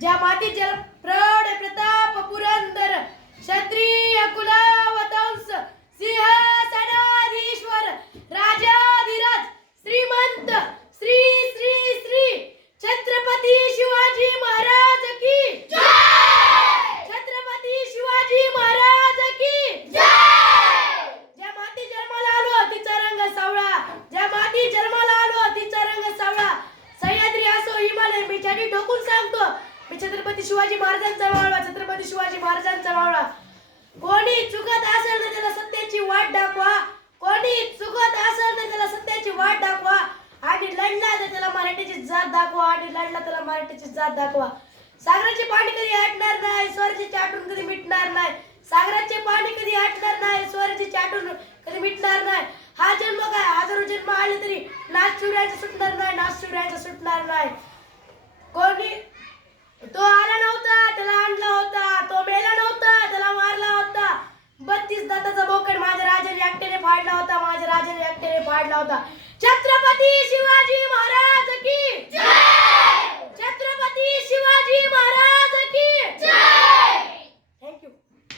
ज्या मातीचे प्रौढ प्रताप पुरंदर क्षत्रिय कुलावतंस सिंहासनाधीश्वर राजाधिराज श्रीमंत श्री श्री श्री छत्रपती शिवाजी महाराज की जय। छत्रपती शिवाजी महाराज की जय। ज्या माती जन्माला आलो तिचा रंग सावळा, ज्या माती जन्माला आलो तिचा रंग सावळा, सह्याद्री असो हिमालय मी छाती ठोकून सांगतो मी छत्रपती शिवाजी महाराजांचा मावळा, छत्रपती शिवाजी महाराजांचा मावळा। कोणी चुकत असेल तर त्याला सत्याची वाट दाखवा, कोणी चुकत असेल तर त्याला सत्याची वाट दाखवा, आणि लढला तर त्याला मराठीची जात दाखवा, आणि लढला त्याला मराठीची जात दाखवा। सागराचे पाणी कधी आटणार नाही, स्वराची आठवण कधी मिटणार नाही, सागराचे पाणी कधी आटणार नाही, स्वराची आठवण कधी मिटणार नाही। हा जन्म काय हजारो जन्म आले तरी नाच शिवरायाचा सुटणार नाही, नाच शिवरायाचा सुटणार नाही। कोणी तो आला नव्हता त्याला आणला होता, तो मेला नव्हता त्याला मारला होता, 32 दाताचा बोकड माझ्या राजाने एकट्याने फाडला होता, माझ्या राजाने एकट्याने फाडला होता।